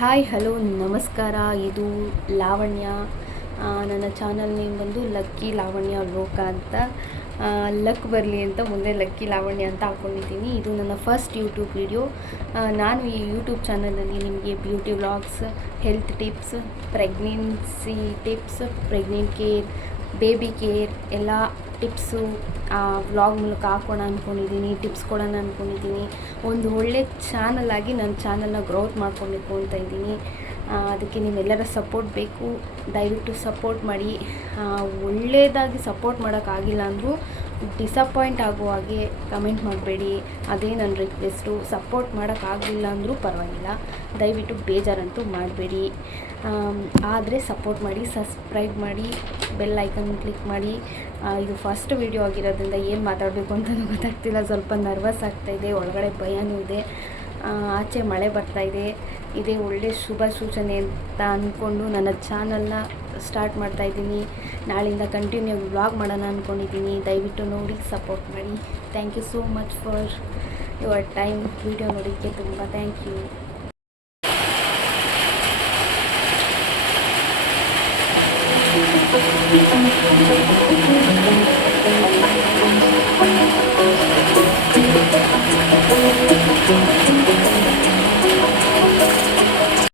Hi hello ನಮಸ್ಕಾರ. ಇದು ಲಾವಣ್ಯ. ನನ್ನ ಚಾನಲ್ ನೇಮ್ ಬಂದು ಲಕ್ಕಿ ಲಾವಣ್ಯ ಲೋಕ ಅಂತ. ಲಕ್ ಬರಲಿ ಅಂತ ಮುಂದೆ ಲಕ್ಕಿ ಲಾವಣ್ಯ ಅಂತ ಹಾಕ್ಕೊಂಡಿದ್ದೀನಿ. ಇದು ನನ್ನ ಫಸ್ಟ್ ಯೂಟ್ಯೂಬ್ ವಿಡಿಯೋ. ನಾನು ಈ ಯೂಟ್ಯೂಬ್ ಚಾನಲಲ್ಲಿ ನಿಮಗೆ beauty vlogs, health tips, pregnancy tips, pregnant care, baby care ಎಲ್ಲ ಟಿಪ್ಸು ವ್ಲಾಗ್ ಮೂಲಕ ಹಾಕೋಣ ಅಂದ್ಕೊಂಡಿದ್ದೀನಿ. ಟಿಪ್ಸ್ ಕೊಡೋಣ ಅಂದ್ಕೊಂಡಿದ್ದೀನಿ. ಒಂದು ಒಳ್ಳೆ ಚಾನಲ್ ಆಗಿ ನನ್ನ ಚಾನಲ್ನ ಗ್ರೋತ್ ಮಾಡ್ಕೊಬೇಕು ಅಂತ ಇದ್ದೀನಿ. ಅದಕ್ಕೆ ನಿಮ್ಮೆಲ್ಲರ ಸಪೋರ್ಟ್ ಬೇಕು. ದಯವಿಟ್ಟು ಸಪೋರ್ಟ್ ಮಾಡಿ. ಒಳ್ಳೆಯದಾಗಿ ಸಪೋರ್ಟ್ ಮಾಡೋಕ್ಕಾಗಿಲ್ಲ ಅಂದರೂ ಡಿಸಪಾಯಿಂಟ್ ಆಗೋ ಹಾಗೆ ಕಮೆಂಟ್ ಮಾಡಬೇಡಿ. ಅದೇ ನನ್ನ ರಿಕ್ವೆಸ್ಟು. ಸಪೋರ್ಟ್ ಮಾಡೋಕ್ಕಾಗಲಿಲ್ಲ ಅಂದರೂ ಪರವಾಗಿಲ್ಲ, ದಯವಿಟ್ಟು ಬೇಜಾರಂತೂ ಮಾಡಬೇಡಿ. ಆದರೆ ಸಪೋರ್ಟ್ ಮಾಡಿ, ಸಬ್ಸ್ಕ್ರೈಬ್ ಮಾಡಿ, ಬೆಲ್ ಐಕನ್ ಕ್ಲಿಕ್ ಮಾಡಿ. ಇದು ಫಸ್ಟ್ ವೀಡಿಯೋ ಆಗಿರೋದ್ರಿಂದ ಏನು ಮಾತಾಡಬೇಕು ಅಂತಲೂ ಗೊತ್ತಾಗ್ತಿಲ್ಲ. ಸ್ವಲ್ಪ ನರ್ವಸ್ ಆಗ್ತಾಯಿದೆ, ಒಳಗಡೆ ಭಯನೂ ಇದೆ. ಆಚೆ ಮಳೆ ಬರ್ತಾಯಿದೆ. ಇದೇ ಒಳ್ಳೆ ಶುಭ ಸೂಚನೆ ಅಂತ ಅಂದ್ಕೊಂಡು ನನ್ನ ಚಾನಲ್ನ ಸ್ಟಾರ್ಟ್ ಮಾಡ್ತಾಯಿದ್ದೀನಿ. ನಾಳೆಯಿಂದ ಕಂಟಿನ್ಯೂ ವ್ಲಾಗ್ ಮಾಡೋಣ ಅಂದ್ಕೊಂಡಿದ್ದೀನಿ. ದಯವಿಟ್ಟು ನೋಡಿ, ಸಪೋರ್ಟ್ ಮಾಡಿ. Thank you so much for your time. Video ನೋಡೋಕ್ಕೆ ತುಂಬ ಥ್ಯಾಂಕ್ ಯು.